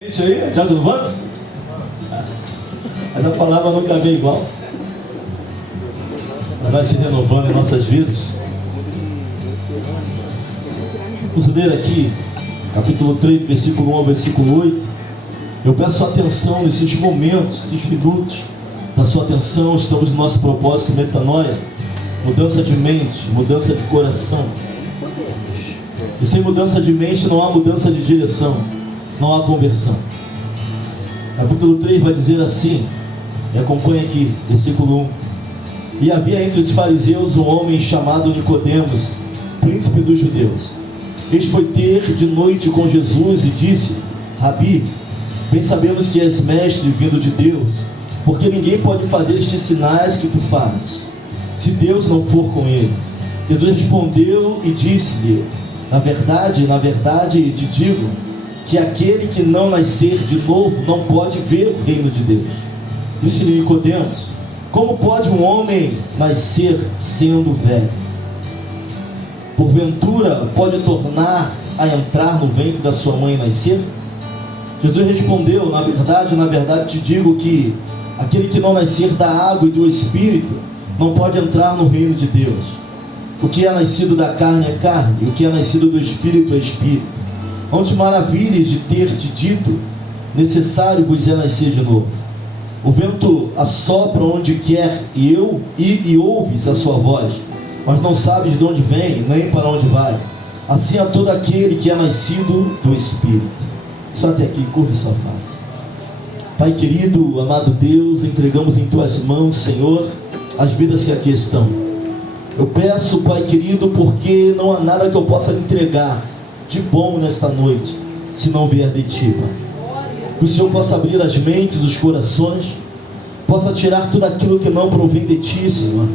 Isso aí, já do Vantos? Mas a palavra nunca vem igual. Ela vai se renovando em nossas vidas. Vamos ler aqui, capítulo 3, versículo 1 ao versículo 8. Eu peço sua atenção nesses momentos, esses minutos da sua atenção. Estamos no nosso propósito metanoia, mudança de mente, mudança de coração. E sem mudança de mente não há mudança de direção, não há conversão. Capítulo 3 vai dizer assim, e acompanha aqui, versículo 1. E havia entre os fariseus um homem chamado Nicodemos, príncipe dos judeus. Este foi ter de noite com Jesus e disse: Rabi, bem sabemos que és mestre vindo de Deus, porque ninguém pode fazer estes sinais que tu fazes, se Deus não for com ele. Jesus respondeu e disse-lhe: na verdade te digo, que aquele que não nascer de novo não pode ver o reino de Deus. Disse-lhe Nicodemos: como pode um homem nascer sendo velho? Porventura pode tornar a entrar no ventre da sua mãe e nascer? Jesus respondeu: na verdade te digo que aquele que não nascer da água e do Espírito não pode entrar no reino de Deus. O que é nascido da carne é carne, e o que é nascido do Espírito é Espírito. Não te maravilhes de ter te dito: necessário vos é nascer de novo. O vento assopra onde quer e ouves a sua voz, mas não sabes de onde vem, nem para onde vai. Assim é todo aquele que é nascido do Espírito. Só até aqui, curve sua face. Pai querido, amado Deus, entregamos em tuas mãos, Senhor, as vidas que aqui estão. Eu peço, Pai querido, porque não há nada que eu possa entregar de bom nesta noite, se não vier de Ti, Pai. Que o Senhor possa abrir as mentes, os corações, possa tirar tudo aquilo que não provém de Ti, Senhor.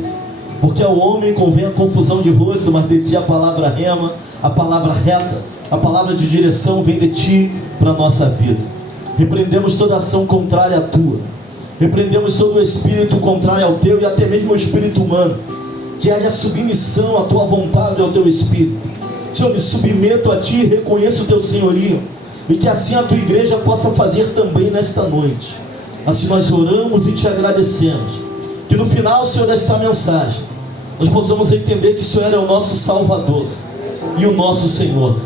Porque ao homem convém a confusão de rosto, mas de Ti a palavra rema, a palavra reta, a palavra de direção vem de Ti para a nossa vida. Repreendemos toda ação contrária à Tua, repreendemos todo o espírito contrário ao Teu e até mesmo o espírito humano, que haja submissão à Tua vontade, ao Teu espírito. Senhor, me submeto a Ti e reconheço o Teu senhorio, e que assim a Tua igreja possa fazer também nesta noite. Assim nós oramos e Te agradecemos, que no final, Senhor, desta mensagem nós possamos entender que o Senhor é o nosso Salvador e o nosso Senhor.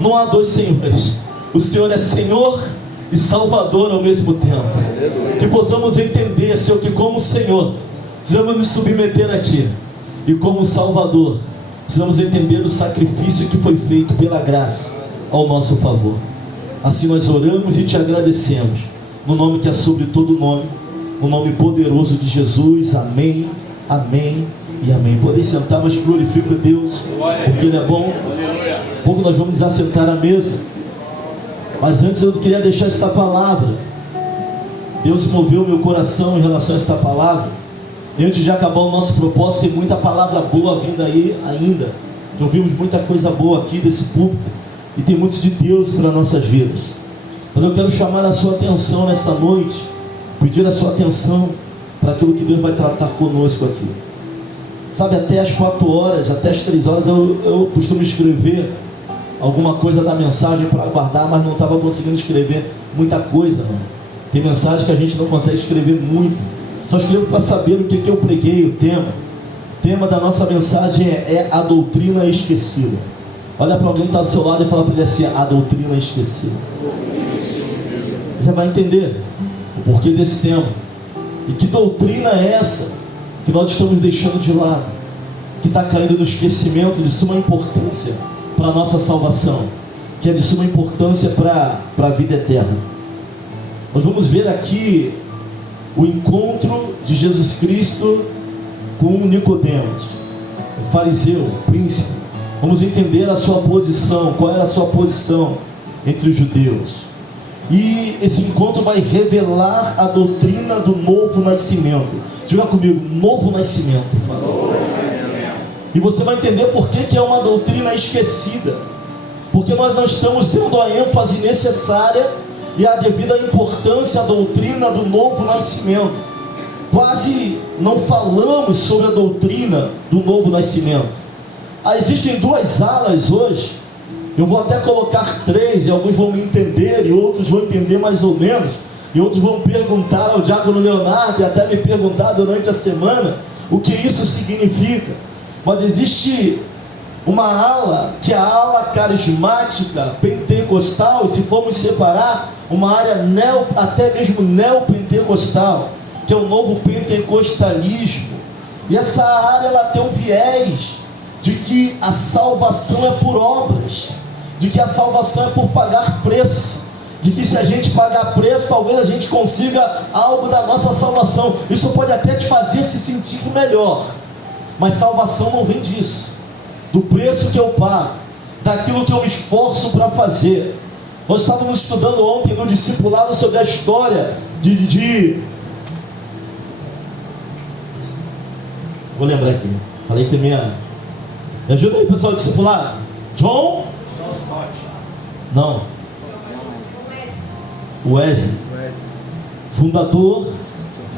Não há dois senhores, o Senhor é Senhor e Salvador ao mesmo tempo. Que possamos entender, Senhor, que como Senhor precisamos nos submeter a Ti, e como Salvador precisamos entender o sacrifício que foi feito pela graça ao nosso favor. Assim nós oramos e Te agradecemos, no nome que é sobre todo nome, no nome poderoso de Jesus. Amém, amém e amém. Podem sentar, mas glorifica a Deus, porque Ele é bom. Pouco nós vamos nos assentar à mesa, mas antes eu queria deixar esta palavra. Deus moveu meu coração em relação a esta palavra, e antes de acabar o nosso propósito, tem muita palavra boa vindo aí ainda. Já ouvimos muita coisa boa aqui desse púlpito, e tem muito de Deus para nossas vidas. Mas eu quero chamar a sua atenção nesta noite, pedir a sua atenção para aquilo que Deus vai tratar conosco aqui. Sabe, até as 4 horas, até as 3 horas eu costumo escrever alguma coisa da mensagem para guardar, mas não estava conseguindo escrever muita coisa, não. Tem mensagem que a gente não consegue escrever muito. Só escrevo para saber o que eu preguei, o tema. O tema da nossa mensagem é a doutrina esquecida. Olha para alguém que está do seu lado e fala para ele assim: a doutrina esquecida. Você já vai entender o porquê desse tema. E que doutrina é essa que nós estamos deixando de lado, que está caindo no esquecimento, de suma importância para a nossa salvação, que é de suma importância para a vida eterna. Nós vamos ver aqui o encontro de Jesus Cristo com Nicodemos, o fariseu, o príncipe. Vamos entender a sua posição, qual era a sua posição entre os judeus. E esse encontro vai revelar a doutrina do novo nascimento. Diga comigo: novo nascimento. E você vai entender por que é uma doutrina esquecida. Porque nós não estamos dando a ênfase necessária e a devida importância à doutrina do novo nascimento. Quase não falamos sobre a doutrina do novo nascimento. Existem 2 alas hoje Eu vou até colocar 3, e alguns vão me entender, e outros vão entender mais ou menos, e outros vão perguntar ao diácono Leonardo, e até me perguntar durante a semana, o que isso significa. Mas existe uma ala, que é a ala carismática, pentecostal, e se formos separar, uma área até mesmo neopentecostal, que é o novo pentecostalismo. E essa área, ela tem um viés de que a salvação é por obras, de que a salvação é por pagar preço, de que se a gente pagar preço, talvez a gente consiga algo da nossa salvação. Isso pode até te fazer se sentir melhor, mas salvação não vem disso, do preço que eu pago, daquilo que eu me esforço para fazer. Nós estávamos estudando ontem no discipulado sobre a história vou lembrar aqui, falei que minha... Me ajuda aí, pessoal, discipulado. John Scott. Não. Wesley, fundador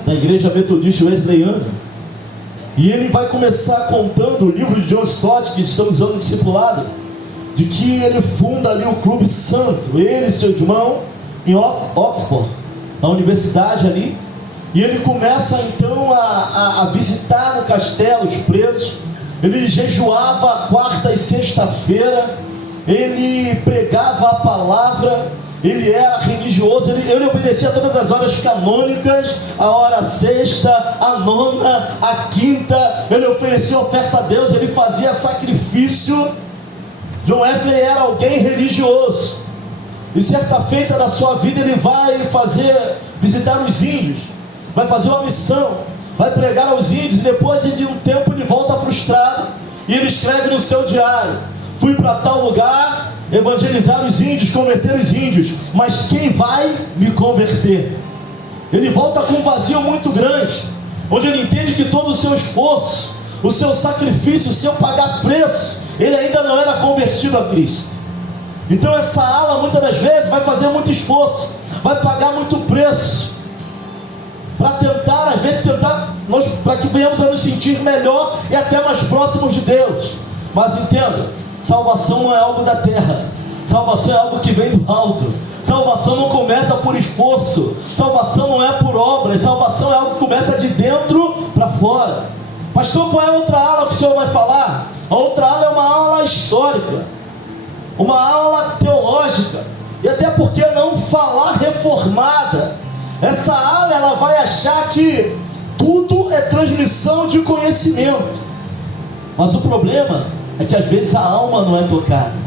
da igreja metodista wesleyana. E ele vai começar contando o livro de John Stott, que estamos usando no discipulado, de que ele funda ali o Clube Santo, ele e seu irmão, em Oxford, na universidade ali. E ele começa então a visitar no castelo os presos. Ele jejuava quarta e sexta-feira, ele pregava a palavra, ele era religioso, ele obedecia a todas as horas canônicas, a hora sexta, a nona, a quinta, ele oferecia oferta a Deus, ele fazia sacrifício. John Wesley era alguém religioso, e certa feita da sua vida ele vai visitar os índios, vai fazer uma missão, vai pregar aos índios, e depois de um tempo ele volta frustrado, e ele escreve no seu diário: fui para tal lugar evangelizar os índios, converter os índios, mas quem vai me converter? Ele volta com um vazio muito grande, onde ele entende que todo o seu esforço, o seu sacrifício, o seu pagar preço, ele ainda não era convertido a Cristo. Então essa ala muitas das vezes vai fazer muito esforço, vai pagar muito preço, para tentar, às vezes para que venhamos a nos sentir melhor e até mais próximos de Deus. Mas entenda, salvação não é algo da terra, salvação é algo que vem do alto. Salvação não começa por esforço, salvação não é por obras, salvação é algo que começa de dentro para fora. Pastor, qual é a outra ala que o senhor vai falar? A outra ala é uma ala histórica, uma ala teológica, e até porque não falar reformada. Essa ala, ela vai achar que tudo é transmissão de conhecimento, mas o problema é que às vezes a alma não é tocada.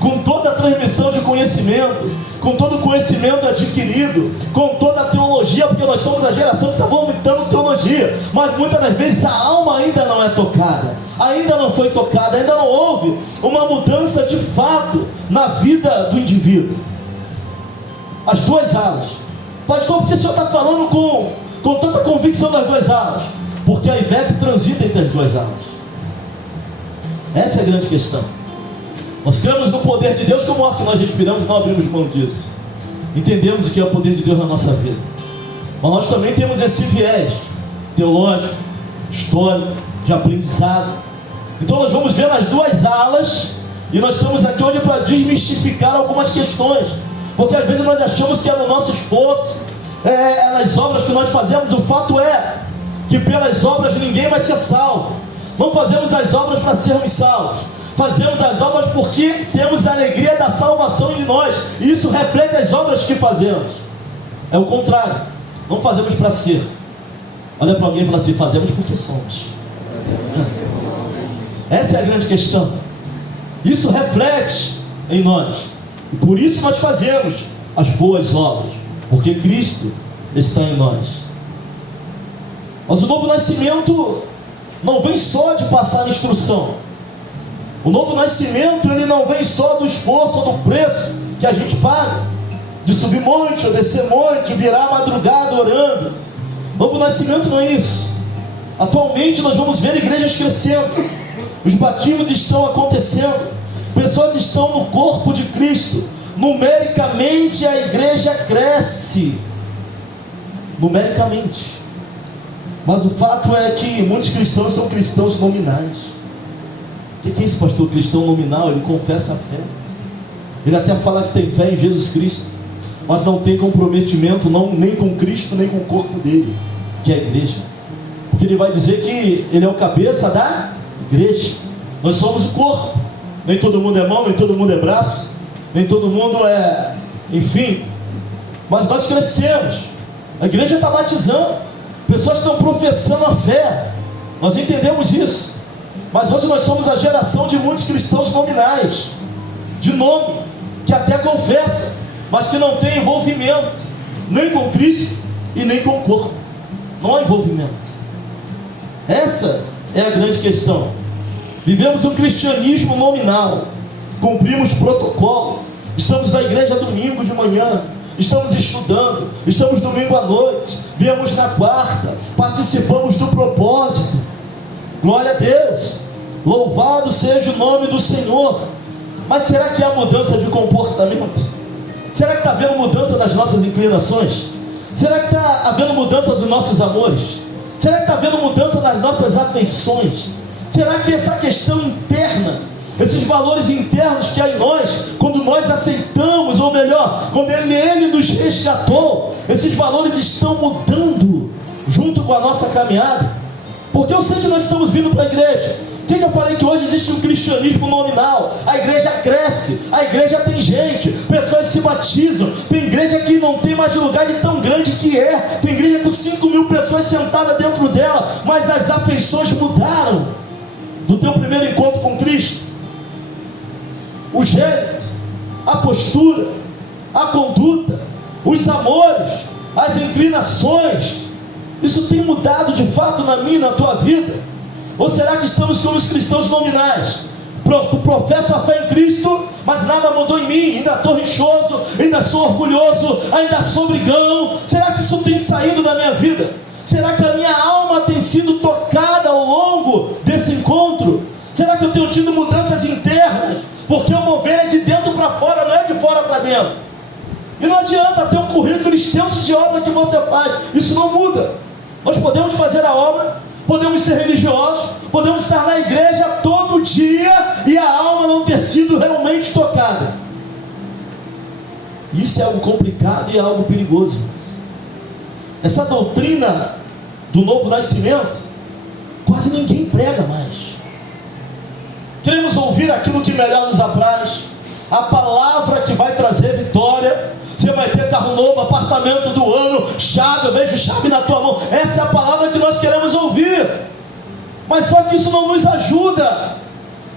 Com toda a transmissão de conhecimento, com todo o conhecimento adquirido, com toda a teologia, porque nós somos a geração que está vomitando teologia, mas muitas das vezes a alma ainda não é tocada, ainda não foi tocada, ainda não houve uma mudança de fato na vida do indivíduo. As duas alas. Pastor, por que o senhor está falando com tanta convicção das duas alas? Porque a IVEC transita entre as duas alas. Essa é a grande questão. Nós cremos no poder de Deus como o ar que nós respiramos e não abrimos mão disso. Entendemos o que é o poder de Deus na nossa vida. Mas nós também temos esse viés teológico, histórico, de aprendizado. Então nós vamos ver nas duas alas, e nós estamos aqui hoje para desmistificar algumas questões. Porque às vezes nós achamos que é no nosso esforço, é nas obras que nós fazemos. O fato é que pelas obras ninguém vai ser salvo. Não fazemos as obras para sermos salvos, fazemos as obras porque temos a alegria da salvação em nós, e isso reflete as obras que fazemos. É o contrário, não fazemos para ser. Olha para alguém e fala assim: fazemos porque somos. Essa é a grande questão. Isso reflete em nós, e por isso nós fazemos as boas obras, porque Cristo está em nós. Mas o novo nascimento não vem só de passar instrução. O novo nascimento, ele não vem só do esforço ou do preço que a gente paga, de subir monte ou descer monte, virar madrugada orando. Novo nascimento não é isso. Atualmente nós vamos ver igrejas crescendo, os batismos estão acontecendo, pessoas estão no corpo de Cristo. Numericamente a igreja cresce, numericamente. Mas o fato é que muitos cristãos são cristãos nominais. O que é isso, pastor? Cristão nominal? Ele confessa a fé. Ele até fala que tem fé em Jesus Cristo, mas não tem comprometimento nem com Cristo, nem com o corpo dele, que é a igreja. Porque ele vai dizer que ele é o cabeça da igreja. Nós somos o corpo. Nem todo mundo é mão, nem todo mundo é braço, nem todo mundo é, enfim. Mas nós crescemos. A igreja está batizando. Pessoas estão professando a fé. Nós entendemos isso. Mas hoje nós somos a geração de muitos cristãos nominais, de nome, que até confessa, mas que não tem envolvimento, nem com Cristo e nem com o corpo. Não há envolvimento. Essa é a grande questão. Vivemos um cristianismo nominal, cumprimos protocolo, estamos na igreja domingo de manhã, estamos estudando, estamos domingo à noite, viemos na quarta, participamos do propósito. Glória a Deus, louvado seja o nome do Senhor. Mas será que há mudança de comportamento? Será que está havendo mudança das nossas inclinações? Será que está havendo mudança dos nossos amores? Será que está havendo mudança nas nossas afeições? Será que essa questão interna, esses valores internos que há em nós, quando nós aceitamos, ou melhor, quando Ele nos resgatou, esses valores estão mudando junto com a nossa caminhada? Porque eu sei que nós estamos vindo para a igreja. O que eu falei? Que hoje existe um cristianismo nominal. A igreja cresce, a igreja tem gente, pessoas se batizam. Tem igreja que não tem mais lugar de tão grande que é. Tem igreja com 5.000 pessoas sentadas dentro dela, mas as afeições mudaram do teu primeiro encontro com Cristo. O jeito, a postura, a conduta, os amores, as inclinações, isso tem mudado de fato na minha e na tua vida? Ou será que somos cristãos nominais? Professo a fé em Cristo, mas nada mudou em mim. Ainda estou rixoso, ainda sou orgulhoso, ainda sou brigão. Será que isso tem saído da minha vida? Será que a minha alma tem sido tocada ao longo desse encontro? Será que eu tenho tido mudanças internas? Porque o mover é de dentro para fora, não é de fora para dentro. E não adianta ter um currículo extenso de obra que você faz, isso não muda. Nós podemos fazer a obra, podemos ser religiosos, podemos estar na igreja todo dia e a alma não ter sido realmente tocada. Isso é algo complicado e é algo perigoso. Essa doutrina do novo nascimento, quase ninguém prega mais. Queremos ouvir aquilo que melhor nos apraz, a palavra que vai trazer vitória. Você vai ter carro novo, apartamento do ano, chave, eu vejo chave na tua mão. Essa é a palavra que nós queremos ouvir. Mas só que isso não nos ajuda,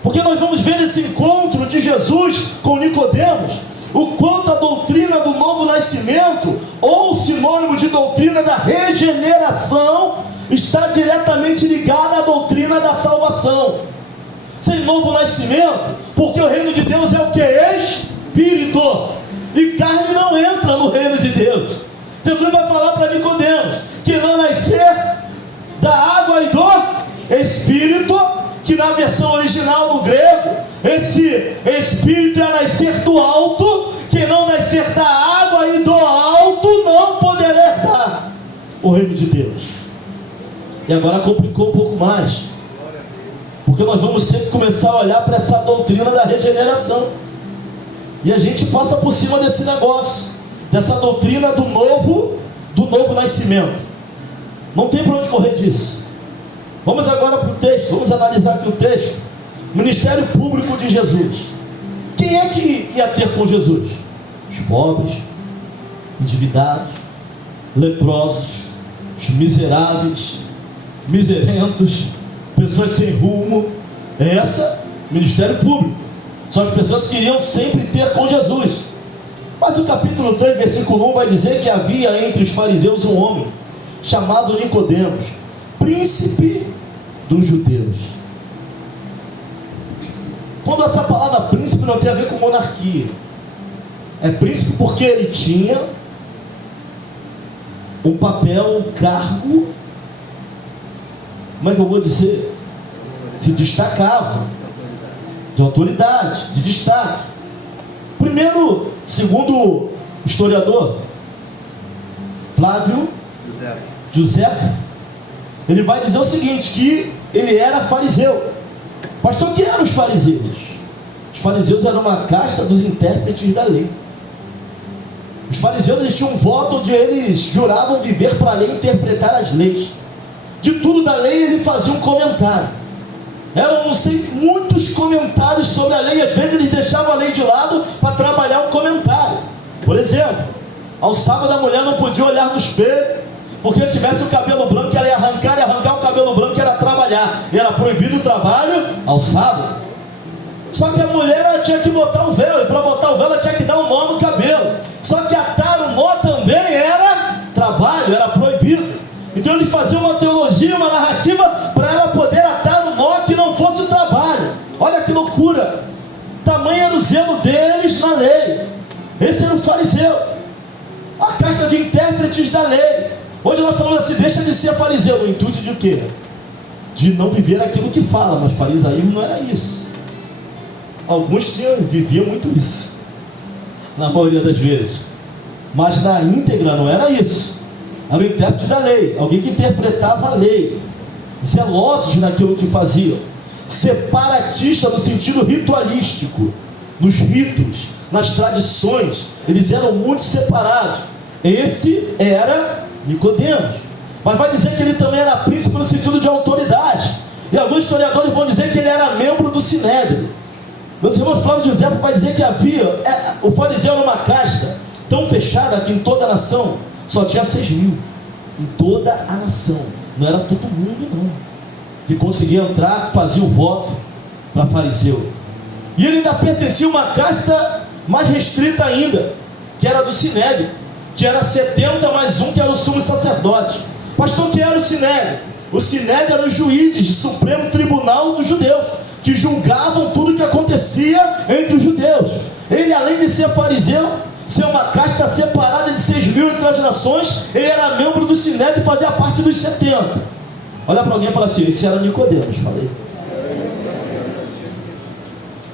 porque nós vamos ver nesse encontro de Jesus com Nicodemos, o quanto a doutrina do novo nascimento, ou sinônimo de doutrina da regeneração, está diretamente ligada à doutrina da salvação. Sem novo nascimento, porque o reino de Deus é o que? Espírito. E carne não entra no reino de Deus. Jesus vai falar para Nicodemos que não nascer da água e do Espírito, que na versão original no grego, esse Espírito é nascer do alto, que não nascer da água e do alto não poderá herdar o reino de Deus. E agora complicou um pouco mais, porque nós vamos sempre começar a olhar para essa doutrina da regeneração. E a gente passa por cima desse negócio, dessa doutrina do novo nascimento. Não tem para onde correr disso. Vamos agora para o texto, vamos analisar aqui o texto. Ministério público de Jesus. Quem é que ia ter com Jesus? Os pobres, endividados, leprosos, os miseráveis, miserentos, pessoas sem rumo. Ministério público. São as pessoas que iriam sempre ter com Jesus. Mas o capítulo 3, versículo 1 vai dizer que havia entre os fariseus um homem chamado Nicodemos, príncipe dos judeus. Quando essa palavra príncipe não tem a ver com monarquia, é príncipe porque ele tinha um papel, um cargo, como é que eu vou dizer? Se destacava, de autoridade, de destaque. Primeiro, segundo o historiador Flávio Josefo, ele vai dizer o seguinte, que ele era fariseu. Pastor, o que eram os fariseus? Os fariseus eram uma casta dos intérpretes da lei. Os fariseus, eles tinham um voto onde eles juravam viver para a lei e interpretar as leis. De tudo da lei ele fazia um comentário. Eram, não sei, muitos comentários sobre a lei. Às vezes eles deixavam a lei de lado para trabalhar um comentário. Por exemplo, ao sábado a mulher não podia olhar no espelho, porque se tivesse o cabelo branco ela ia arrancar, e arrancar o cabelo branco era trabalhar. E era proibido o trabalho ao sábado. Só que a mulher, ela tinha que botar o véu, e para botar o véu ela tinha que dar um nó no cabelo. Só que atar o nó também era trabalho, era proibido. Então ele fazia uma teologia, uma narrativa para ela poder atar o nó que não fosse o trabalho. Olha que loucura! Tamanho era o zelo deles na lei. Esse era o fariseu, a casta de intérpretes da lei. Hoje nós falamos assim, deixa de ser fariseu, no intuito de o quê? De não viver aquilo que fala, mas farisaísmo não era isso. Alguns viviam muito isso, na maioria das vezes, mas na íntegra não era isso. Era o intérprete da lei, alguém que interpretava a lei, zelosos naquilo que faziam, separatista no sentido ritualístico, nos ritos, nas tradições, eles eram muito separados. Esse era Nicodemos, mas vai dizer que ele também era príncipe no sentido de autoridade, e alguns historiadores vão dizer que ele era membro do Sinédrio. Meus irmãos, Flávio José vai dizer que o fariseu era uma casta tão fechada que em toda a nação só tinha 6.000, em toda a nação, não era todo mundo não, que conseguia entrar, fazia o voto para fariseu. E ele ainda pertencia a uma casta mais restrita ainda, que era do Sinédrio, que era 70 mais um, que era o sumo sacerdote. Pastor, que era o Sinédrio? O Sinédrio eram os juízes do Supremo Tribunal dos Judeus, que julgavam tudo que acontecia entre os judeus. Ele, além de ser fariseu, ser uma casta separada de 6.000 entre as nações, ele era membro do Sinédrio e fazia parte dos 70. Olha para alguém e fala assim, esse era Nicodemos, falei.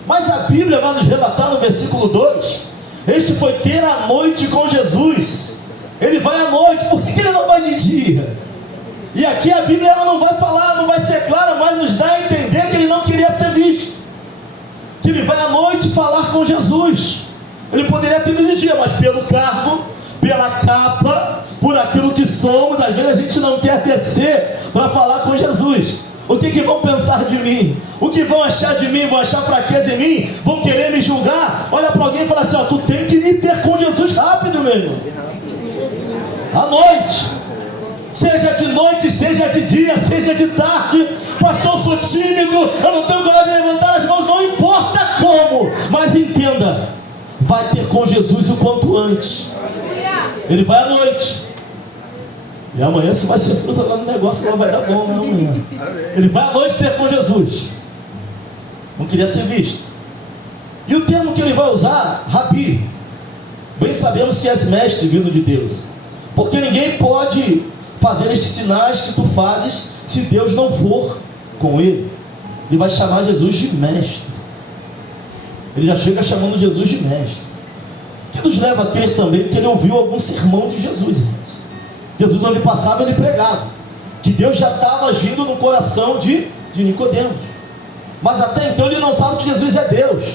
Mas a Bíblia vai nos relatar no versículo 2, este foi ter a noite com Jesus. Ele vai à noite, por que ele não vai de dia? E aqui a Bíblia ela não vai falar, não vai ser clara, mas nos dá a entender que ele não queria ser visto, que ele vai à noite falar com Jesus. Ele poderia ter ido de dia, mas pelo cargo, pela capa, por aquilo que somos, às vezes a gente não quer descer para falar com Jesus. O que vão pensar de mim? O que vão achar de mim? Vão achar fraqueza em mim? Vão querer me julgar? Olha para alguém e fala assim, ó, tu tem que ir ter com Jesus rápido, meu irmão. À noite. Seja de noite, seja de dia, seja de tarde. Pastor, sou tímido, eu não tenho coragem de levantar as mãos, não importa como, mas entenda, vai ter com Jesus o quanto antes. Ele vai à noite. E amanhã se vai ser fruta lá no negócio, não vai dar bom, né, amanhã. Ele vai à noite ter com Jesus. Não queria ser visto. E o termo que ele vai usar, Rabi. Bem sabemos que és mestre vindo de Deus, porque ninguém pode fazer estes sinais que tu fazes se Deus não for com ele. Ele vai chamar Jesus de mestre. Ele já chega chamando Jesus de mestre, que nos leva a crer também que ele ouviu algum sermão de Jesus. Jesus, onde passava, ele pregava que Deus já estava agindo no coração de Nicodemos, mas até então ele não sabe que Jesus é Deus.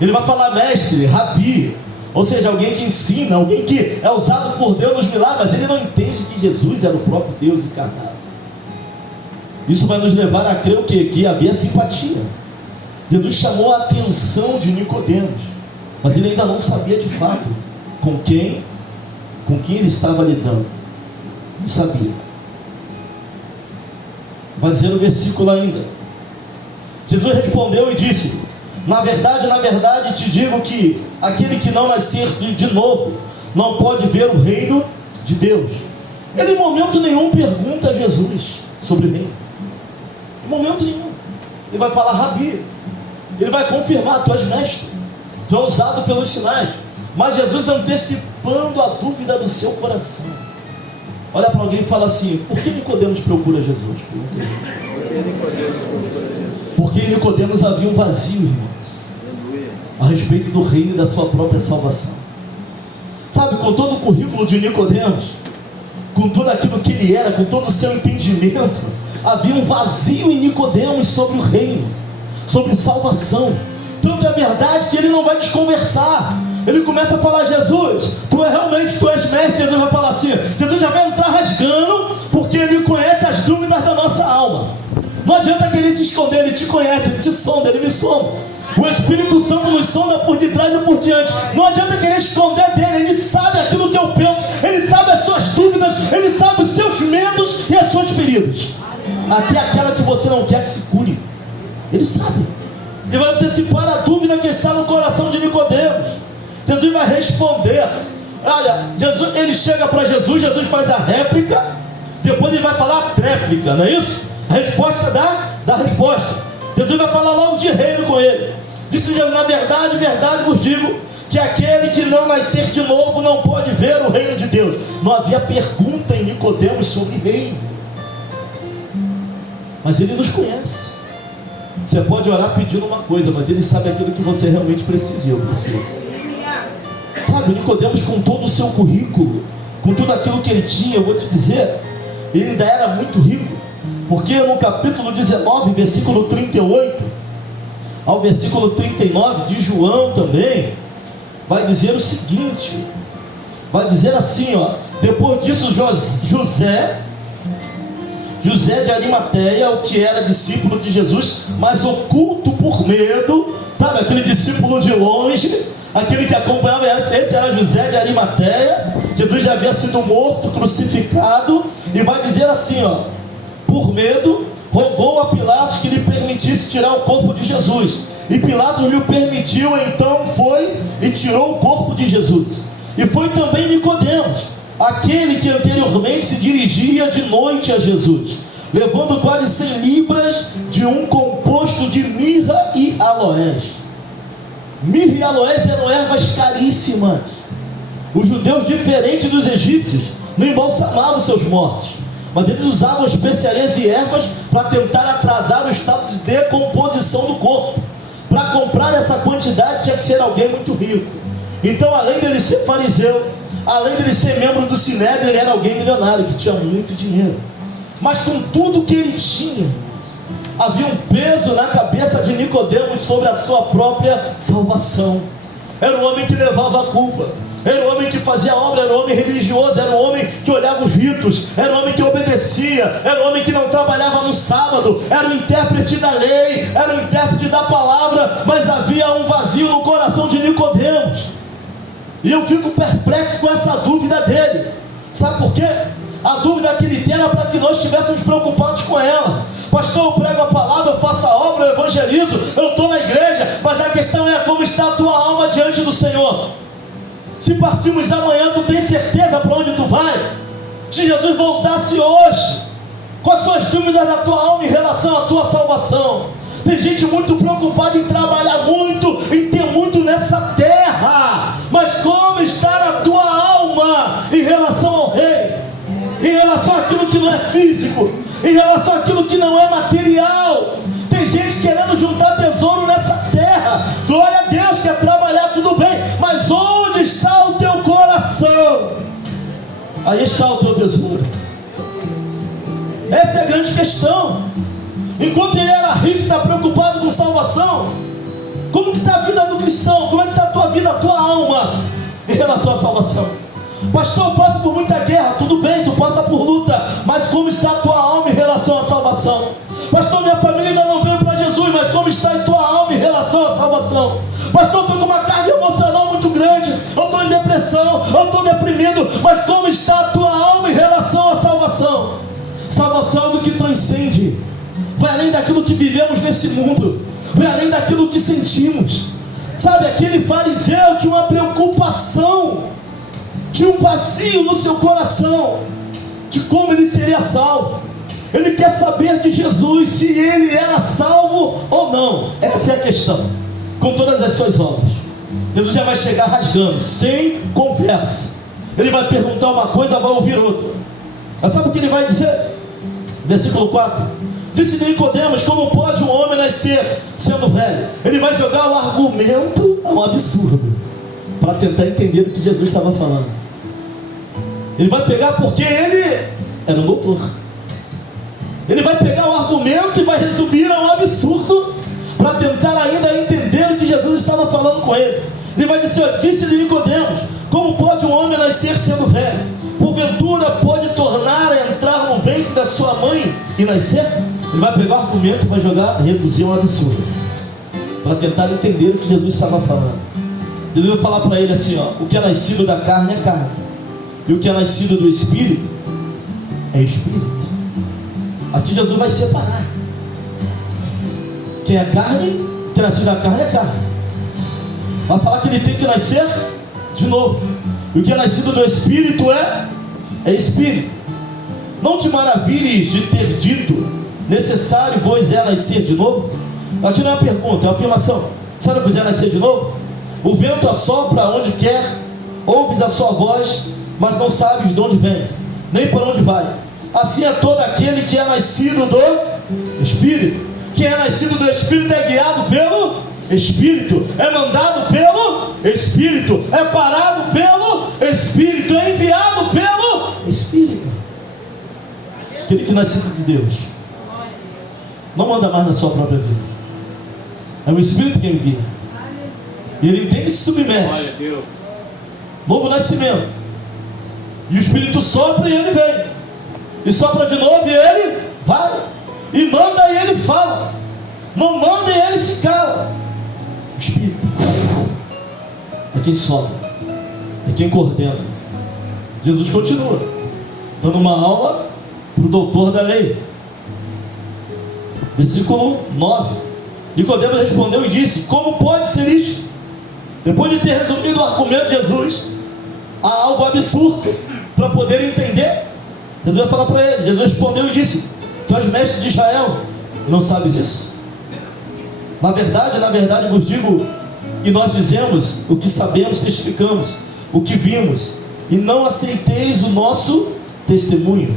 Ele vai falar mestre, rabi, ou seja, alguém que ensina, alguém que é usado por Deus nos milagres, mas ele não entende que Jesus era o próprio Deus encarnado. Isso vai nos levar a crer o quê? Que havia simpatia. Jesus chamou a atenção de Nicodemos, mas ele ainda não sabia de fato com quem ele estava lidando. Não sabia. Vai dizer no versículo ainda, Jesus respondeu e disse, na verdade te digo que aquele que não nascer de novo não pode ver o reino de Deus. Ele em momento nenhum pergunta a Jesus sobre o reino, em momento nenhum. Ele vai falar rabi, ele vai confirmar, tu és mestre, tu és usado pelos sinais. Mas Jesus antecipando a dúvida do seu coração, olha para alguém e fala assim, por que Nicodemos procura Jesus? Porque em Nicodemos havia um vazio, irmãos, a respeito do reino e da sua própria salvação. Sabe, com todo o currículo de Nicodemos, com tudo aquilo que ele era, com todo o seu entendimento, havia um vazio em Nicodemos sobre o reino, sobre salvação. Tanto é verdade que ele não vai desconversar. Ele começa a falar: Jesus, tu és mestre. Jesus vai falar assim, Jesus já vai entrar rasgando, porque ele conhece as dúvidas da nossa alma. Não adianta querer se esconder, ele te conhece, ele te sonda, ele me sonda. O Espírito Santo nos sonda por detrás e por diante. Não adianta querer esconder dele, ele sabe aquilo que eu penso, ele sabe as suas dúvidas, ele sabe os seus medos e as suas feridas, até aquela que você não quer que se cure. Ele sabe. Ele vai antecipar a dúvida que está no coração de Nicodemos. Jesus vai responder. Olha, ele chega para Jesus, Jesus faz a réplica, depois ele vai falar a tréplica, não é isso? A resposta da resposta. Jesus vai falar logo de reino com ele. Disse Jesus: na verdade, verdade vos digo, que aquele que não nascer de novo não pode ver o reino de Deus. Não havia pergunta em Nicodemos sobre reino, mas ele nos conhece. Você pode orar pedindo uma coisa, mas ele sabe aquilo que você realmente precisa e eu preciso. Sabe, Nicodemos, com todo o seu currículo, com tudo aquilo que ele tinha, eu vou te dizer, ele ainda era muito rico, porque no capítulo 19, versículo 38 ao versículo 39 de João também, vai dizer o seguinte, vai dizer assim, ó: depois disso José de Arimateia, o que era discípulo de Jesus, mas oculto por medo, sabe, aquele discípulo de longe, aquele que acompanhava, esse era José de Arimateia. Jesus já havia sido morto, crucificado, e vai dizer assim, ó: por medo, rogou a Pilatos que lhe permitisse tirar o corpo de Jesus, e Pilatos lhe permitiu. Então foi e tirou o corpo de Jesus. E foi também Nicodemos, aquele que anteriormente se dirigia de noite a Jesus, levando quase 100 libras de um composto de mirra e aloés. Mirra e aloés eram ervas caríssimas. Os judeus, diferente dos egípcios, não embalsamavam seus mortos, mas eles usavam especiarias e ervas para tentar atrasar o estado de decomposição do corpo. Para comprar essa quantidade tinha que ser alguém muito rico. Então, além dele ser fariseu, além dele ser membro do Sinédrio, ele era alguém milionário, que tinha muito dinheiro. Mas com tudo que ele tinha, havia um peso na cabeça de Nicodemos sobre a sua própria salvação. Era um homem que levava a culpa, era um homem que fazia obra, era um homem religioso, era um homem que olhava os ritos, era um homem que obedecia, era um homem que não trabalhava no sábado, era um intérprete da lei, era um intérprete da palavra, mas havia um vazio no coração de Nicodemos. E eu fico perplexo com essa dúvida dele. Sabe por quê? A dúvida que ele tem era para que nós estivéssemos preocupados com ela. Pastor, eu prego a palavra, eu faço a obra, eu evangelizo, eu estou na igreja, mas a questão é como está a tua alma diante do Senhor. Se partirmos amanhã, tu tens certeza para onde tu vai? Se Jesus voltasse hoje, quais são as dúvidas da tua alma em relação à tua salvação? Tem gente muito preocupada em trabalhar muito, em ter muito nessa terra, mas como está a tua alma em relação ao Rei, em relação àquilo que não é físico, em relação àquilo que não é material? Tem gente querendo juntar tesouro nessa terra. Glória a Deus, quer trabalhar, tudo bem, mas onde está o teu coração? Aí está o teu tesouro. Essa é a grande questão. Enquanto ele era rico, está preocupado com salvação, como que está a vida do cristão? Como é que está a tua vida, a tua alma em relação à salvação? Pastor, eu passo por muita guerra. Tudo bem, tu passa por luta, mas como está a tua alma em relação à salvação? Pastor, minha família ainda não veio para Jesus, mas como está a tua alma em relação à salvação? Pastor, eu estou com uma carga emocional muito grande, eu estou em depressão, eu estou deprimido, mas como está a tua alma em relação à salvação? Salvação é do que transcende, vai além daquilo que vivemos nesse mundo, vai além daquilo que sentimos. Sabe, aquele fariseu tinha uma preocupação, tinha um vazio no seu coração de como ele seria salvo. Ele quer saber de Jesus, se ele era salvo ou não. Essa é a questão. Com todas as suas obras, Jesus já vai chegar rasgando, sem conversa. Ele vai perguntar uma coisa, vai ouvir outra. Mas sabe o que ele vai dizer? Versículo 4: disse Nicodemos: como pode um homem nascer sendo velho? Ele vai jogar o argumento a um absurdo, para tentar entender o que Jesus estava falando. Ele vai pegar, porque ele era um doutor, ele vai pegar o argumento e vai resumir a um absurdo, para tentar ainda entender o que Jesus Jesus estava falando com ele. Ele vai dizer, disse-lhe Nicodemos: como pode um homem nascer sendo velho? Porventura pode tornar a entrar no ventre da sua mãe e nascer? Ele vai pegar o argumento e vai jogar, reduzir um absurdo, para tentar entender o que Jesus estava falando. Jesus vai falar para ele assim, ó: o que é nascido da carne é carne, e o que é nascido do Espírito é Espírito. Aqui Jesus vai separar. Quem é carne, que é nascido da carne é carne. Vai falar que ele tem que nascer de novo. E o que é nascido do Espírito é Espírito. Não te maravilhes de ter dito: necessário vos é nascer de novo? Aqui não é uma pergunta, é uma afirmação. Sabe o que é nascer de novo? O vento assopra onde quer, ouves a sua voz, mas não sabes de onde vem, nem para onde vai. Assim é todo aquele que é nascido do Espírito. Quem é nascido do Espírito é guiado pelo Espírito, é mandado pelo Espírito, é parado pelo Espírito, é enviado pelo Espírito. Aquele que é nascido de Deus não manda mais na sua própria vida, é o Espírito quem guia. E ele entende e se submete. Novo nascimento. E o Espírito sopra e ele vem, e sopra de novo e ele vai, e manda e ele fala, não manda e ele se cala. O Espírito é quem sopra, é quem coordena. Jesus continua dando uma aula para o doutor da lei. Versículo 9. Nicodemos respondeu e disse: como pode ser isto? Depois de ter resumido o argumento de Jesus, há algo absurdo para poder entender. Jesus vai falar para ele. Jesus respondeu e disse: tu és mestre de Israel, não sabes isso? Na verdade vos digo, e nós dizemos o que sabemos, testificamos o que vimos, e não aceiteis o nosso testemunho.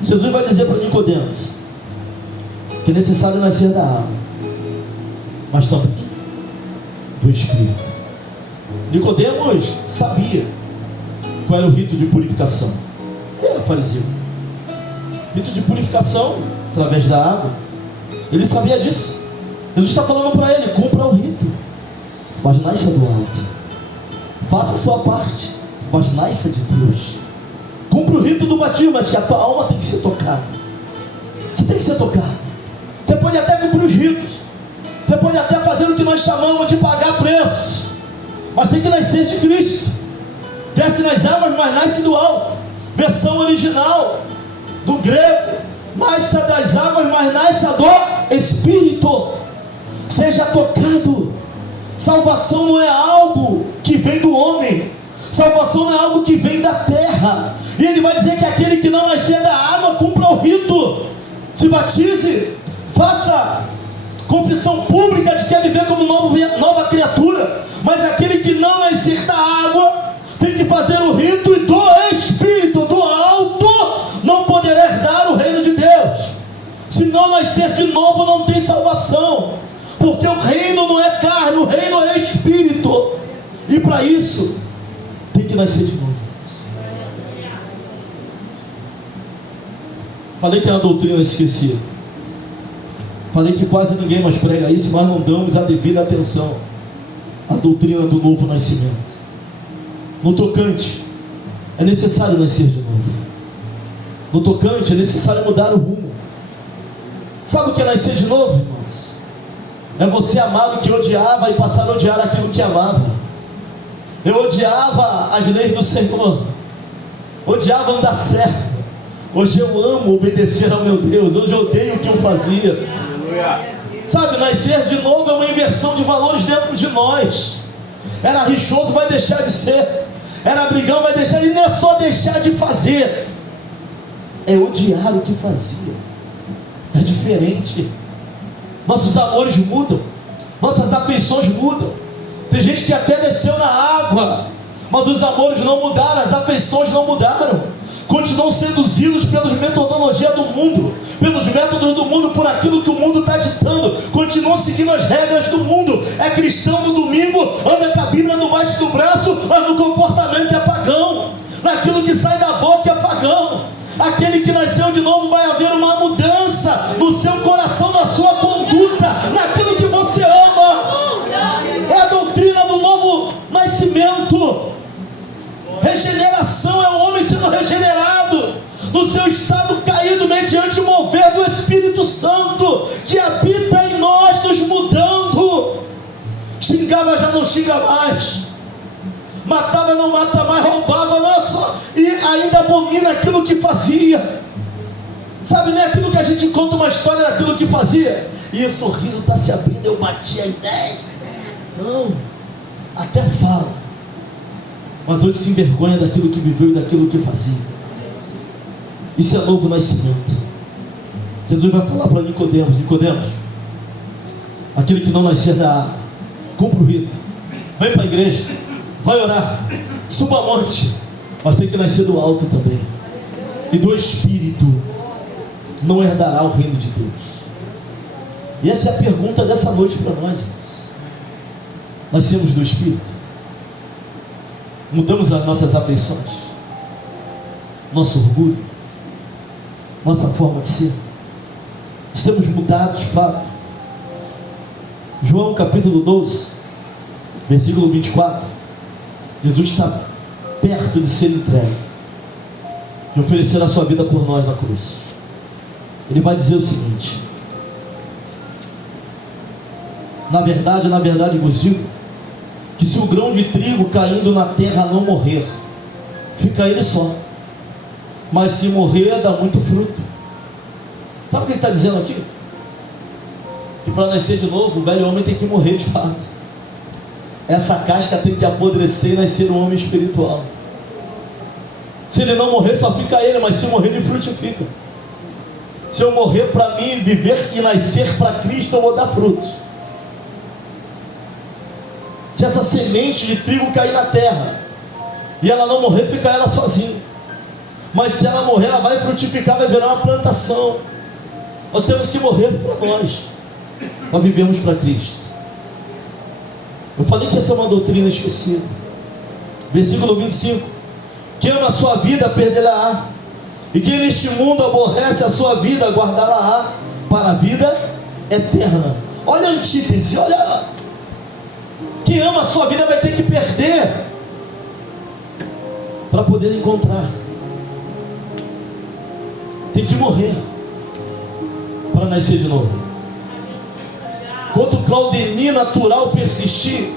Jesus vai dizer para Nicodemos que é necessário nascer da água, mas também do Espírito. Nicodemos sabia qual era o rito de purificação. Ele era fariseu. Rito de purificação através da água. Ele sabia disso. Jesus está falando para ele: cumpra o rito, mas nasça do alto. Faça a sua parte, mas nasça de Deus. Cumpra o rito do batismo, mas que a tua alma tem que ser tocada. Você tem que ser tocado. Você pode até cumprir os ritos, você pode até fazer o que nós chamamos de pagar preço, mas tem que nascer de Cristo. Desce nas águas, mas nasce do alto. Versão original do grego: nasça das águas, mas nasça do Espírito. Seja tocado. Salvação não é algo que vem do homem, salvação não é algo que vem da terra. E ele vai dizer que aquele que não nascer da água, cumpra o rito, se batize, faça confissão pública de que quer viver como nova criatura. Mas aquele que não nascer da água tem que fazer o rito, e do Espírito, do alto, não poderá herdar o reino de Deus. Se não nascer de novo, não tem salvação, porque o reino não é carne, o reino é Espírito. E para isso tem que nascer de novo. Falei que é uma doutrina esquecida. Falei que quase ninguém mais prega isso, mas não damos a devida atenção à doutrina do novo nascimento. No tocante, é necessário nascer de novo. No tocante, é necessário mudar o rumo. Sabe o que é nascer de novo, irmãos? É você amar o que odiava e passar a odiar aquilo que amava. Eu odiava as leis do Senhor, odiava andar certo. Hoje eu amo obedecer ao meu Deus. Hoje eu odeio o que eu fazia. Sabe, nascer de novo é uma inversão de valores dentro de nós. Era rixoso, vai deixar de ser. Era brigão, vai deixar de... Não é só deixar de fazer, é odiar o que fazia. É diferente. Nossos amores mudam, nossas afeições mudam. Tem gente que até desceu na água, mas os amores não mudaram, as afeições não mudaram. Continuam seduzidos pelas metodologias do mundo, pelos métodos do mundo, por aquilo que o mundo está ditando. Continuam seguindo as regras do mundo. É cristão no domingo, anda com a Bíblia debaixo do braço, mas no comportamento é pagão. Naquilo que sai da boca é pagão. Aquele que nasceu de novo, vai haver uma mudança no seu coração, na que habita em nós nos mudando. Xingava, já não xinga mais. Matava, não mata mais. Roubava, nossa, e ainda abomina aquilo que fazia. Sabe, nem aquilo que a gente conta uma história daquilo que fazia. E o sorriso está se abrindo, eu bati a ideia. Não, até fala, mas hoje se envergonha daquilo que viveu e daquilo que fazia. Isso é novo nascimento. Jesus vai falar para Nicodemos: Nicodemos, aquele que não nascer da água, cumpre o rito, vem para a igreja, vai orar, suba a monte, mas tem que nascer do alto também, e do Espírito não herdará o reino de Deus. E essa é a pergunta dessa noite para nós. Nascemos do Espírito? Mudamos as nossas afeições, nosso orgulho, nossa forma de ser? Estamos mudados, fato. João capítulo 12, versículo 24. Jesus está perto de ser entregue, de oferecer a sua vida por nós na cruz. Ele vai dizer o seguinte: na verdade vos digo, que se o grão de trigo caindo na terra não morrer, fica ele só, mas se morrer, dá muito fruto. Sabe o que ele está dizendo aqui? Que para nascer de novo, o velho homem tem que morrer de fato. Essa casca tem que apodrecer e nascer um homem espiritual. Se ele não morrer, só fica ele, mas se morrer, ele frutifica. Se eu morrer para mim, viver e nascer para Cristo, eu vou dar frutos. Se essa semente de trigo cair na terra e ela não morrer, fica ela sozinha. Mas se ela morrer, ela vai frutificar, vai virar uma plantação. Nós temos que morrer para nós, para vivermos para Cristo. Eu falei que essa é uma doutrina esquecida. Versículo 25: quem ama a sua vida, perdê-la-á, e quem neste mundo aborrece a sua vida, guardá-la-á para a vida eterna. Olha a antítese, olha. Quem ama a sua vida vai ter que perder para poder encontrar. Tem que morrer para nascer de novo. Quanto o Claudeni natural persistir,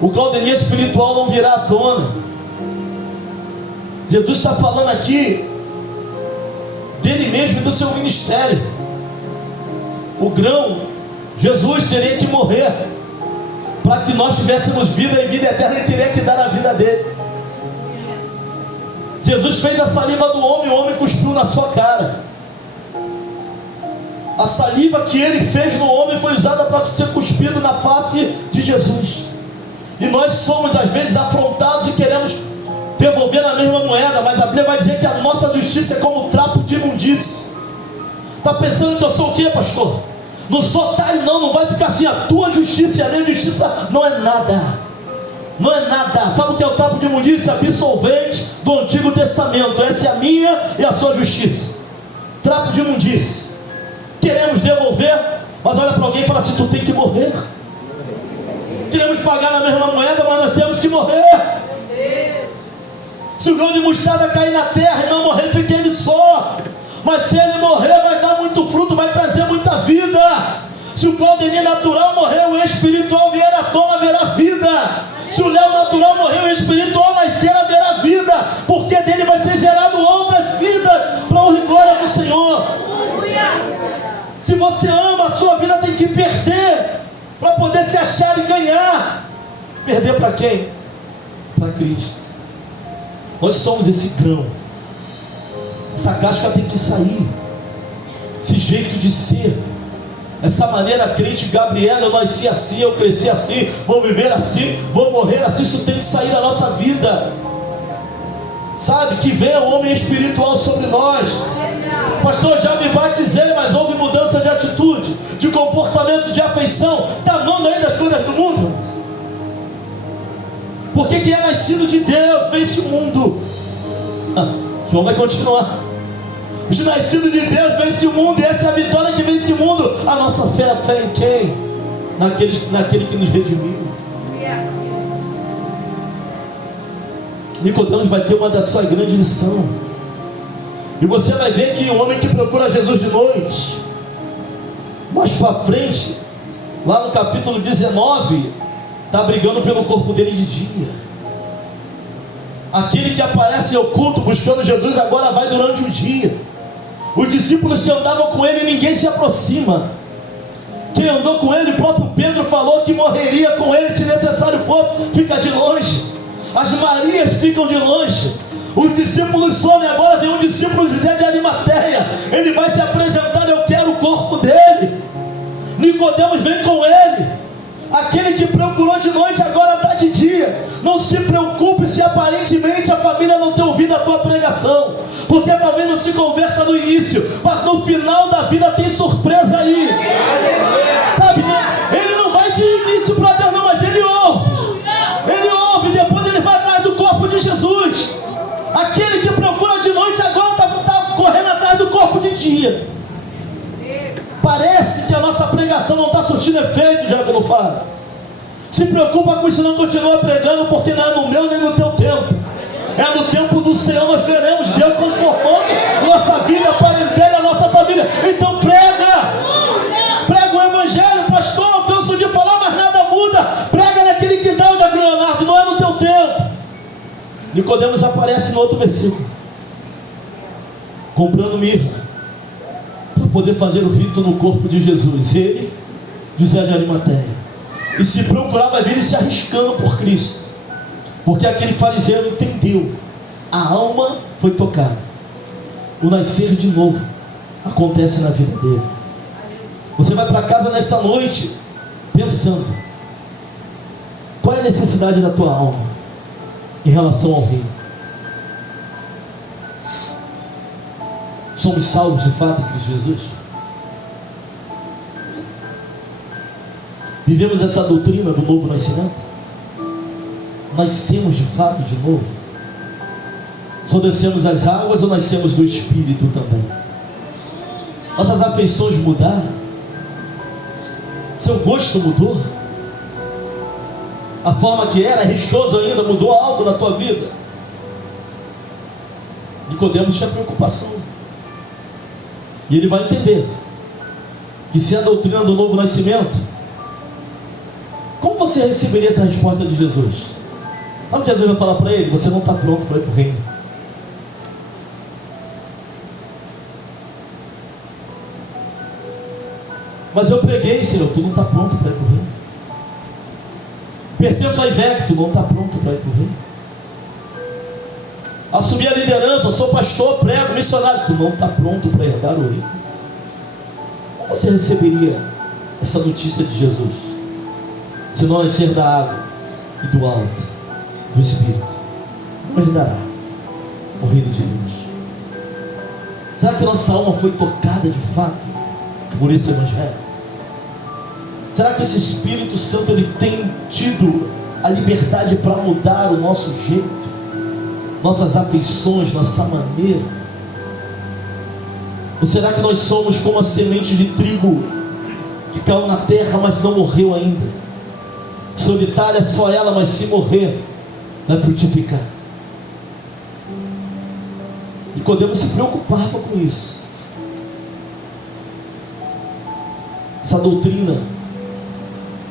o Claudeni espiritual não virá à tona. Jesus está falando aqui dele mesmo e do seu ministério. O grão, Jesus teria que morrer para que nós tivéssemos vida e vida eterna. Ele teria que dar a vida dele. Jesus fez a saliva do homem, o homem cuspiu na sua cara. A saliva que ele fez no homem foi usada para ser cuspido na face de Jesus. E nós somos às vezes afrontados e queremos devolver na mesma moeda, mas a Bíblia vai dizer que a nossa justiça é como trapo de imundície. Está pensando que eu sou o quê, pastor? Não sou talho, não vai ficar assim. A tua justiça e a minha justiça não é nada. Não é nada. Sabe o que é o trapo de imundície? Absolvente do Antigo Testamento. Essa é a minha e a sua justiça. Trapo de imundície. Queremos devolver, mas olha para alguém e fala assim: tu tem que morrer. Queremos pagar na mesma moeda, mas nós temos que morrer. Se o grão de mostarda cair na terra e não morrer, fica ele só. Mas se ele morrer, vai dar muito fruto, vai trazer muita vida. Se o Claudeni natural morrer, o espiritual vier à tona, haverá vida. Se o Léo natural morrer, o espiritual nascer, haverá vida. Porque dele vai ser gerado outras vidas para honra e glória do Senhor. Se você ama, a sua vida tem que perder para poder se achar e ganhar. Perder para quem? Para Cristo. Nós somos esse grão. Essa casca tem que sair. Esse jeito de ser, essa maneira crente, Gabriela, eu nasci assim, eu cresci assim, vou viver assim, vou morrer assim. Isso tem que sair da nossa vida. Sabe, que venha o homem espiritual sobre nós. Pastor, já me batizei, mas houve mudança de atitude, de comportamento, de afeição. Está dando aí das coisas do mundo. Porque quem é nascido de Deus vence o mundo. João vai continuar. Os nascidos de Deus vencem o mundo, e essa é a vitória que vence o mundo. A nossa fé, a fé em quem? Naquele que nos redimiu. Nicodemos vai ter uma da sua grande lição. E você vai ver que um homem que procura Jesus de noite, Mais para frente, lá no capítulo 19, está brigando pelo corpo dele de dia. Aquele que aparece em oculto buscando Jesus agora vai durante o dia. Os discípulos que andavam com ele, ninguém se aproxima. Quem andou com ele, o próprio Pedro falou que morreria com ele se necessário fosse, fica de longe. As Marias ficam de longe. Os discípulos somem. Agora tem um discípulo, José de Arimateia. Ele vai se apresentar, eu quero o corpo dele. Nicodemos vem com ele. Aquele que procurou de noite agora está de dia. Não se preocupe se aparentemente a família não tem ouvido a tua pregação, porque talvez não se converta no início, mas no final da vida tem surpresa aí. Sabe, ele não vai de início para Deus não, mas ele ouve. Ele ouve, depois ele vai atrás do corpo de Jesus. Aquele que procura de noite agora está correndo atrás do corpo de dia. Parece que a nossa pregação não está surtindo efeito, já que não fala. Se preocupa com isso, não continua pregando, porque não é no meu nem no teu tempo. É no tempo do Senhor nós veremos Deus transformando nossa vida, a parentela, a nossa família. Então prega o evangelho, pastor. Eu canso de falar, mas nada muda. Prega naquele que dá o da Leonardo, não é no teu tempo. Nicodemos aparece no outro versículo, comprando mirra para poder fazer o rito no corpo de Jesus. Ele, José de Arimateia, e se procurava vir se arriscando por Cristo, porque aquele fariseu entendeu, a alma foi tocada, o nascer de novo acontece na vida dele. Você vai para casa nessa noite pensando, qual é a necessidade da tua alma em relação ao reino? Somos salvos de fato em Cristo Jesus? Vivemos essa doutrina do novo nascimento? Nascemos de fato de novo? Só descemos as águas ou nascemos do Espírito também? Nossas afeições mudaram? Seu gosto mudou? A forma que era rixoso ainda mudou algo na tua vida? Nicodemos tinha preocupação. E ele vai entender que se a doutrina do novo nascimento, como você receberia essa resposta de Jesus? Sabe o que Jesus vai falar para ele? Você não está pronto para ir para o reino. Mas eu preguei, Senhor, tu não está pronto para ir para o reino. Pertenço à IVEC, tu não está pronto para ir para o reino. Assumi a liderança, sou pastor, prego, missionário, tu não está pronto para herdar o reino. Como você receberia essa notícia de Jesus? Se não nascer da água e do alto, do Espírito, não herdará o reino de Deus. Será que nossa alma foi tocada de fato por esse evangelho? Será que esse Espírito Santo ele tem tido a liberdade para mudar o nosso jeito, nossas afeições, nossa maneira? Ou será que nós somos como a semente de trigo que caiu na terra, mas não morreu ainda? Solitária só ela, mas se morrer, vai frutificar. Nicodemos se preocupava com isso. Essa doutrina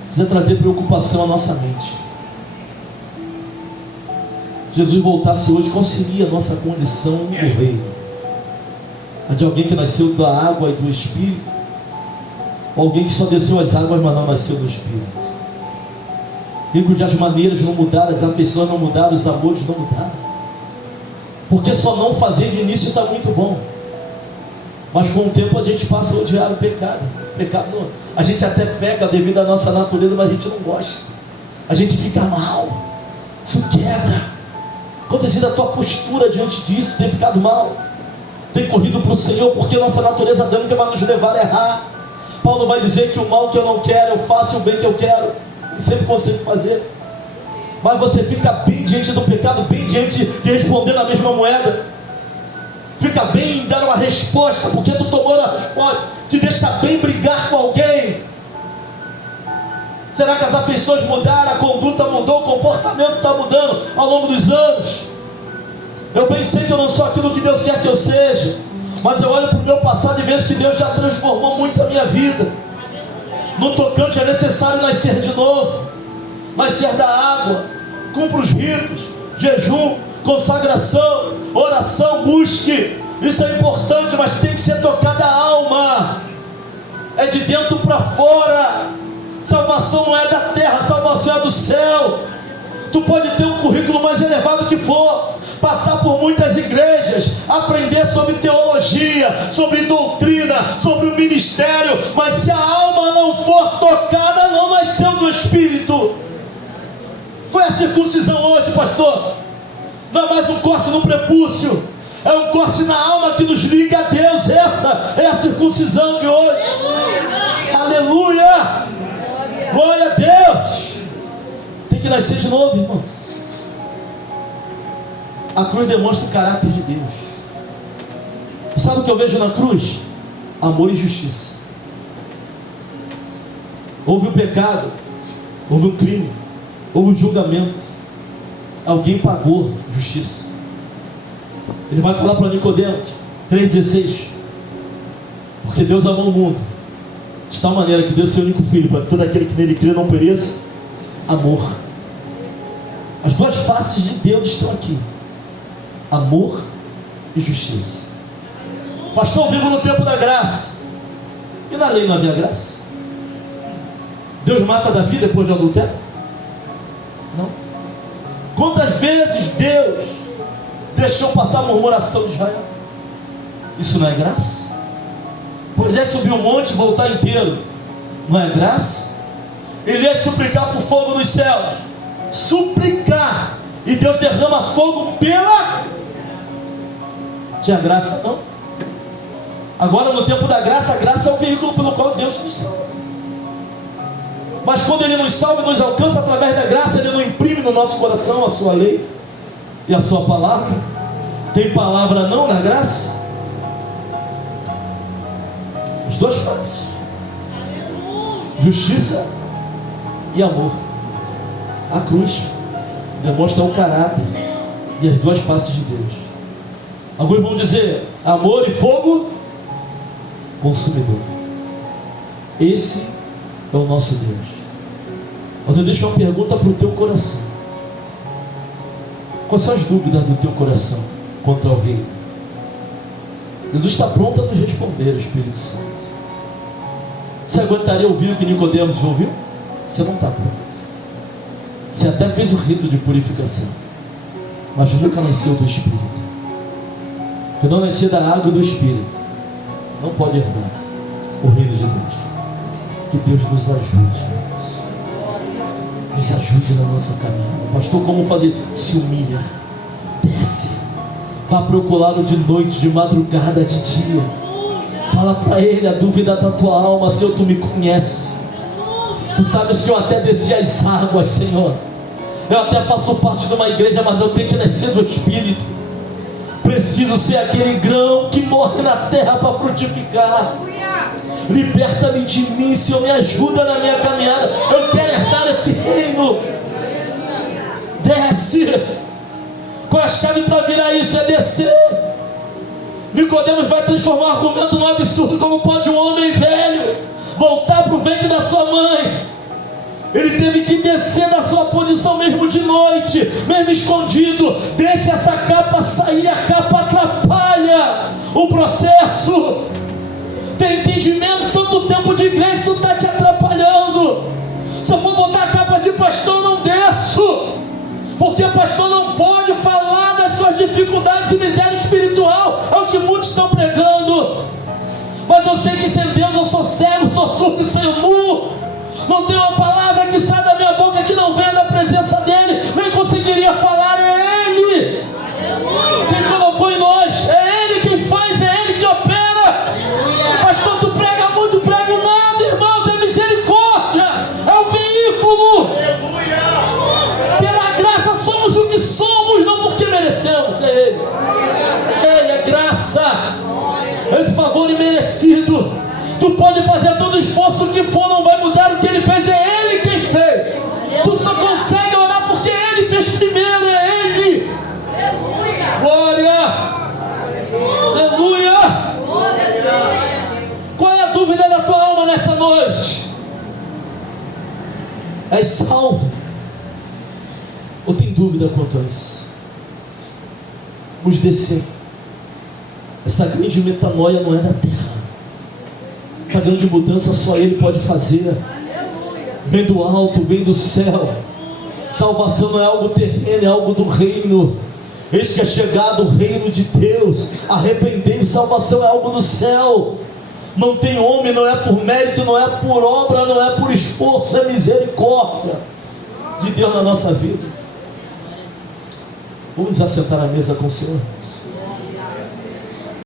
precisa trazer preocupação à nossa mente. Se Jesus voltasse hoje, qual seria a nossa condição no reino? A de alguém que nasceu da água e do Espírito? Ou alguém que só desceu as águas, mas não nasceu do Espírito? E cujas maneiras não mudaram, as afeições não mudaram, os amores não mudaram. Porque só não fazer de início está muito bom, mas com o tempo a gente passa a odiar o pecado. O pecado não, a gente até peca devido à nossa natureza, mas a gente não gosta. A gente fica mal, isso quebra. Qual tem sido a tua postura diante disso? Tem ficado mal? Tem corrido para o Senhor? Porque nossa natureza adâmica vai nos levar a errar. Paulo vai dizer que o mal que eu não quero eu faço, e o bem que eu quero e sempre consigo fazer. Mas você fica bem diante do pecado, bem diante de responder na mesma moeda. Fica bem em dar uma resposta, porque tu tomou a resposta. Te deixa bem brigar com alguém. Será que as afeições mudaram, a conduta mudou, o comportamento está mudando ao longo dos anos? Eu bem sei que eu não sou aquilo que Deus quer que eu seja, mas eu olho para o meu passado e vejo que Deus já transformou muito a minha vida. No tocante é necessário nascer de novo, nascer da água. Cumpra os ritos, jejum, consagração, oração, busque. Isso é importante, mas tem que ser tocada a alma. É de dentro para fora. Salvação não é da terra, salvação é do céu. Tu pode ter um currículo mais elevado que for, passar por muitas igrejas, aprender sobre teologia, sobre doutrina, sobre o ministério, mas se a alma não for tocada, não nasceu do Espírito. Qual é a circuncisão hoje, pastor? Não é mais um corte no prepúcio, é um corte na alma que nos liga a Deus. Essa é a circuncisão de hoje. Aleluia! Glória a Deus! Tem que nascer de novo, irmãos. A cruz demonstra o caráter de Deus. E sabe o que eu vejo na cruz? Amor e justiça. Houve um pecado, houve um crime, houve um julgamento. Alguém pagou justiça. Ele vai falar para Nicodemos 3,16: porque Deus amou o mundo de tal maneira que deu seu único filho, para que todo aquele que nele crê não pereça. Amor. As duas faces de Deus estão aqui: amor e justiça. Pastor, vivo no tempo da graça. E na lei não havia graça? Deus mata Davi depois de adultério? Não. Quantas vezes Deus deixou passar a murmuração de Israel? Isso não é graça? Moisés subiu um monte e voltar inteiro, não é graça? Ele ia suplicar por fogo nos céus, suplicar, e Deus derrama fogo pela... Tinha graça não? Agora no tempo da graça, a graça é o veículo pelo qual Deus nos salva. Mas quando Ele nos salva e nos alcança através da graça, Ele não imprime no nosso coração a sua lei e a sua palavra. Tem palavra não na graça? As duas faces: justiça e amor. A cruz demonstra o caráter e as duas faces de Deus. Alguns vão dizer amor e fogo consumidor. Esse é o nosso Deus. Mas eu deixo uma pergunta para o teu coração: quais são as dúvidas do teu coração contra alguém? Jesus está pronto a nos responder, o Espírito Santo. Você aguentaria ouvir o que Nicodemos ouviu? Você não está pronto. Você até fez o rito de purificação, mas nunca nasceu do Espírito. Que não nascer da água e do Espírito não pode herdar o reino de Deus. Que Deus nos ajude, nos ajude na nossa caminhada. Pastor, como fazer? Se humilha, desce, vá para o lado de noite, de madrugada, de dia. Fala para Ele a dúvida da tua alma: Senhor, Tu me conheces. Tu sabes que eu até desci as águas, Senhor. Eu até faço parte de uma igreja, mas eu tenho que nascer do Espírito. Preciso ser aquele grão que morre na terra para frutificar. Liberta-me de mim, Senhor, me ajuda na minha caminhada. Eu quero herdar esse reino. Desce. Qual a chave para virar isso? É descer. Nicodemos vai transformar o argumento num absurdo. Como pode um homem velho voltar para o ventre da sua mãe? Ele teve que descer da sua posição mesmo de noite, mesmo escondido. Deixa essa capa sair, a capa atrapalha o processo. Tem entendimento? Tanto tempo de igreja, isso está te atrapalhando. Se eu for botar a capa de pastor, eu não desço, porque pastor não pode falar das suas dificuldades e miséria espiritual. É o que muitos estão pregando. Mas eu sei que sem Deus eu sou cego, sou surdo e sem nu. Não tem uma palavra que sai da minha boca que não venha da presença dEle. Nem conseguiria falar. É Ele quem colocou em nós. É Ele quem faz, é Ele que opera. Pastor, tu prega muito, prego nada, irmãos. É misericórdia, é o veículo. Pela graça somos o que somos, não porque merecemos. É Ele. Ele é graça, esse favor imerecido. Tu pode fazer todo o esforço que for, não vai mudar o que Ele fez. É Ele quem fez. Tu só consegue orar porque Ele fez primeiro. É Ele. Glória. Aleluia. Qual é a dúvida da tua alma nessa noite? És salvo? Ou tem dúvida quanto a isso? Vamos descer. Essa grande metanoia não é da terra. Essa grande mudança só Ele pode fazer. Vem do alto, vem do céu. Salvação não é algo terreno, é algo do reino. Eis que é chegado o reino de Deus. Arrependei-vos, salvação é algo do céu. Não tem homem, não é por mérito, não é por obra, não é por esforço, é misericórdia de Deus na nossa vida. Vamos nos assentar à mesa com o Senhor.